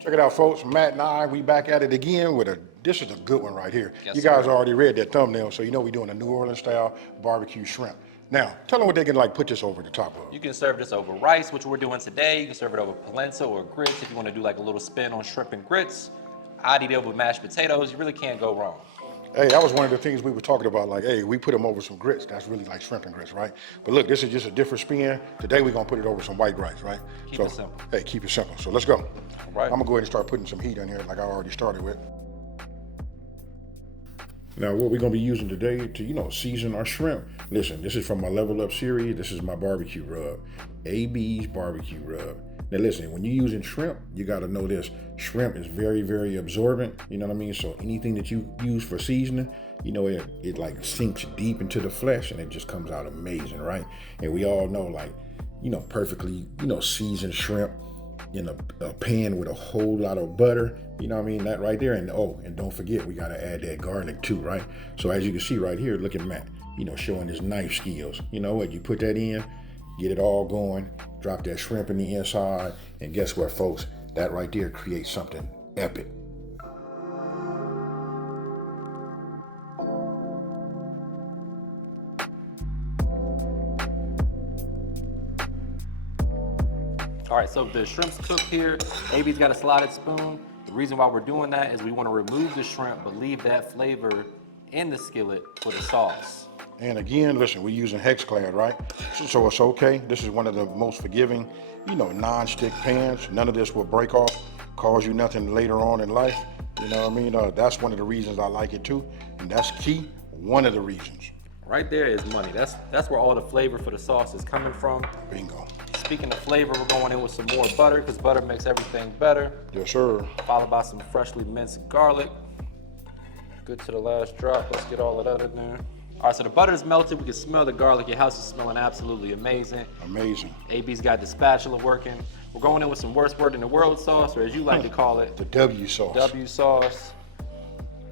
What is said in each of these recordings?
Check it out, folks. Matt and I, we back at it again with this is a good one right here. Yes, you guys sir. already read that thumbnail, so you know we're doing a New Orleans style barbecue shrimp. Now, tell them what they can like put this over the top of. You can serve this over rice, which we're doing today. You can serve it over polenta or grits if you want to do like a little spin on shrimp and grits. I'd eat it over mashed potatoes. You really can't go wrong. Hey, that was one of the things we were talking about, like, hey, we put them over some grits. That's really like shrimp and grits, right? But look, this is just a different spin. Today we're gonna put it over some white rice, right? Keep it simple. Hey, keep it simple. So let's go. All right. I'm gonna go ahead and start putting some heat on here like I already started with. Now, what we're gonna be using today to, season our shrimp. Listen, this is from my Level Up series. This is my barbecue rub, AB's barbecue rub. Now listen, when you're using shrimp, you gotta know this. Shrimp is very, very absorbent, you know what I mean? So anything that you use for seasoning, it like sinks deep into the flesh and it just comes out amazing, right? And we all know, like, perfectly, seasoned shrimp in a pan with a whole lot of butter, you know what I mean? That right there. And don't forget, we gotta add that garlic too, right? So as you can see right here, look at Matt, showing his knife skills. You know what, you put that in, get it all going, drop that shrimp in the inside, and guess what, folks? That right there creates something epic. All right, so the shrimp's cooked here. AB's got a slotted spoon. The reason why we're doing that is we want to remove the shrimp, but leave that flavor in the skillet for the sauce. And again, listen, we're using HexClad, right? So it's okay. This is one of the most forgiving, non-stick pans. None of this will break off, cause you nothing later on in life. You know what I mean? That's one of the reasons I like it too. And that's key, one of the reasons. Right there is money. That's where all the flavor for the sauce is coming from. Bingo. Speaking of flavor, we're going in with some more butter because butter makes everything better. Yes, sir. Followed by some freshly minced garlic. Good to the last drop. Let's get all of that in there. All right, so the butter is melted. We can smell the garlic. Your house is smelling absolutely amazing. Amazing. AB's got the spatula working. We're going in with some worst word in the world sauce, or as you like to call it, the W sauce. W sauce.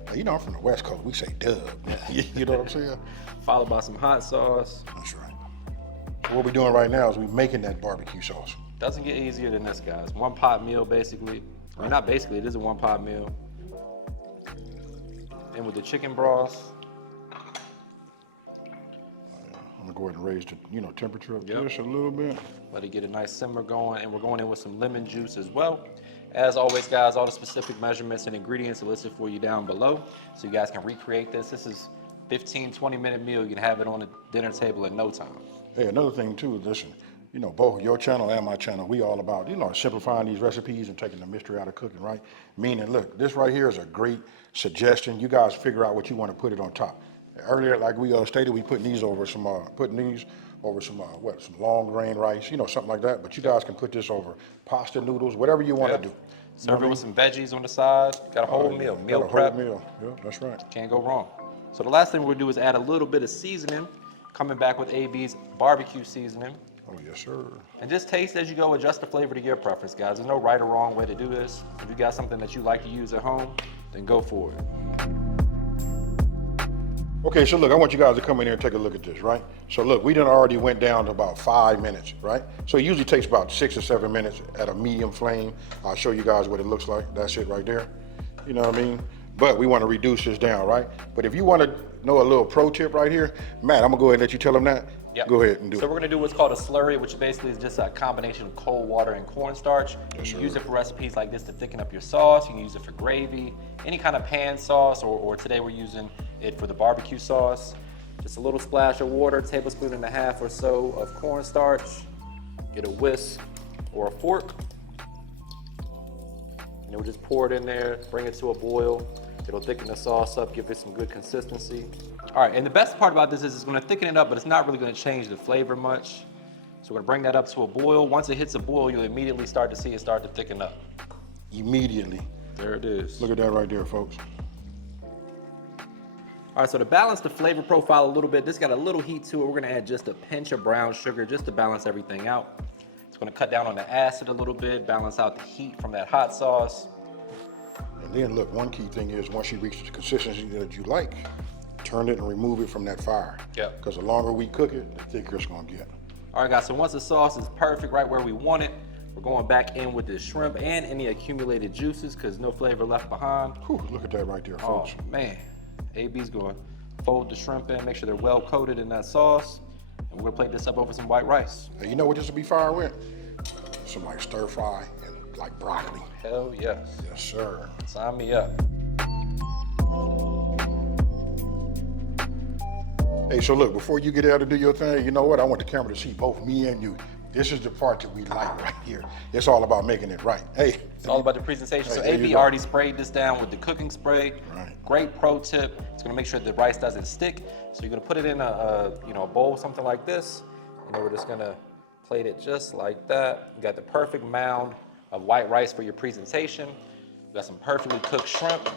I'm from the West Coast. We say dub. You know what I'm saying? Followed by some hot sauce. That's right. What we're doing right now is we're making that barbecue sauce. Doesn't get easier than this, guys. One pot meal, basically. I mean, not basically, it is a one pot meal. And with the chicken broth. I'm gonna go ahead and raise the temperature up just a little bit. Let it get a nice simmer going, and we're going in with some lemon juice as well. As always, guys, all the specific measurements and ingredients are listed for you down below, so you guys can recreate this. This is 15-20 minute meal. You can have it on the dinner table in no time. Hey, another thing too, listen, both your channel and my channel, we all about, simplifying these recipes and taking the mystery out of cooking, right? Meaning, look, this right here is a great suggestion. You guys figure out what you want to put it on top. Earlier, like we stated, we putting these over some long grain rice, something like that. But you guys can put this over pasta, noodles, whatever you want to do. Serve it with some veggies on the side. Got a whole meal, meal prep. Yeah, that's right. Can't go wrong. So the last thing we'll do is add a little bit of seasoning, coming back with AB's barbecue seasoning. Oh, yes, sir. And just taste as you go, adjust the flavor to your preference, guys. There's no right or wrong way to do this. If you got something that you like to use at home, then go for it. Okay, so look, I want you guys to come in here and take a look at this, right? So look, we done already went down to about 5 minutes, right? So it usually takes about 6 or 7 minutes at a medium flame. I'll show you guys what it looks like. That's it right there. You know what I mean? But we want to reduce this down, right? But if you want to know a little pro tip right here, Matt, I'm gonna go ahead and let you tell them that. Yep. Go ahead and do it. So we're gonna do what's called a slurry, which basically is just a combination of cold water and cornstarch. Yes, you can sir. use it for recipes like this to thicken up your sauce. You can use it for gravy, any kind of pan sauce, or today we're using it for the barbecue sauce. Just a little splash of water, tablespoon and a half or so of cornstarch. Get a whisk or a fork. And then we'll just pour it in there, bring it to a boil. It'll thicken the sauce up, give it some good consistency. All right, and the best part about this is it's gonna thicken it up, but it's not really gonna change the flavor much. So we're gonna bring that up to a boil. Once it hits a boil, you'll immediately start to see it start to thicken up. Immediately. There it is. Look at that right there, folks. All right, so to balance the flavor profile a little bit, this got a little heat to it. We're gonna add just a pinch of brown sugar just to balance everything out. It's gonna cut down on the acid a little bit, balance out the heat from that hot sauce. And then look, one key thing is once you reach the consistency that you like, turn it and remove it from that fire. Yep. Because the longer we cook it, the thicker it's gonna get. All right, guys, so once the sauce is perfect, right where we want it, We're going back in with the shrimp and any accumulated juices because no flavor left behind. Whew, look at that right there, folks. Oh man, AB's going to fold the shrimp in, make sure they're well coated in that sauce. And we're gonna plate this up over some white rice. Hey, you know what this will be fire with? Some like stir fry and like broccoli. Hell yes. Yes, sir. Sign me up. Hey, so look, before you get out to do your thing, you know what? I want the camera to see both me and you. This is the part that we like right here. It's all about making it right. Hey. It's all about the presentation. So Hey, AB already sprayed this down with the cooking spray. Right. Great pro tip. It's gonna make sure the rice doesn't stick. So you're gonna put it in a bowl, something like this. And then we're just gonna plate it just like that. You got the perfect mound of white rice for your presentation. You got some perfectly cooked shrimp.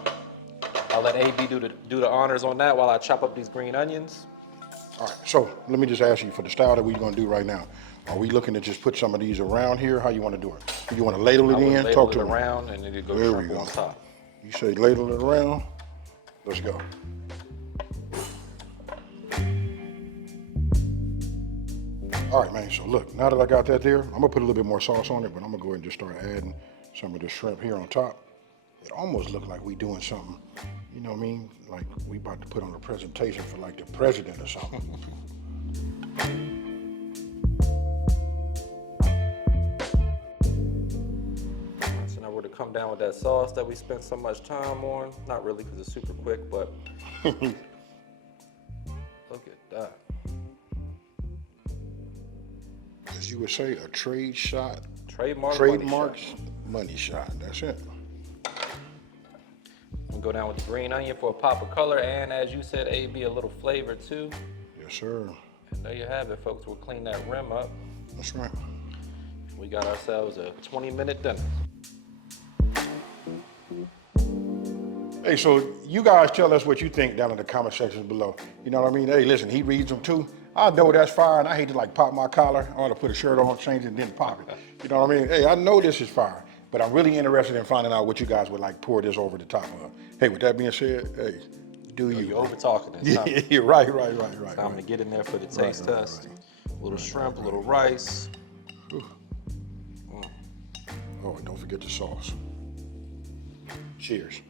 I'll let AB do the honors on that while I chop up these green onions. All right, so let me just ask you for the style that we're gonna do right now. Are we looking to just put some of these around here? How you wanna do it? You wanna ladle it in? Talk to me. Around and then it goes There we shrimp go. on top. You say ladle it around. Let's go. All right, man, so look, now that I got that there, I'm gonna put a little bit more sauce on it, but I'm gonna go ahead and just start adding some of the shrimp here on top. It almost looks like we doing something, you know what I mean? Like we about to put on a presentation for like the president or something. So now we're to come down with that sauce that we spent so much time on. Not really because it's super quick, but look at that. As you would say, a trade shot. Trademarks, money shot. That's it. We'll go down with the green onion for a pop of color, and as you said, AB, a little flavor too. Yes, sir. And there you have it, folks. We'll clean that rim up. That's right. We got ourselves a 20-minute dinner. Hey, so you guys tell us what you think down in the comment sections below. You know what I mean? Hey, listen, he reads them too. I know that's fire, and I hate to like pop my collar. I want to put a shirt on, change it, and then pop it. You know what I mean? Hey, I know this is fire, but I'm really interested in finding out what you guys would like pour this over the top of. Hey, with that being said, hey, do you? You're over talking it. Yeah, you're right. Time to get in there for the taste test. A little shrimp, a little rice. Oh, and don't forget the sauce. Cheers.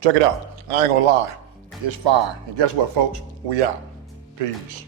Check it out. I ain't gonna lie. It's fire. And guess what, folks? We out. Peace.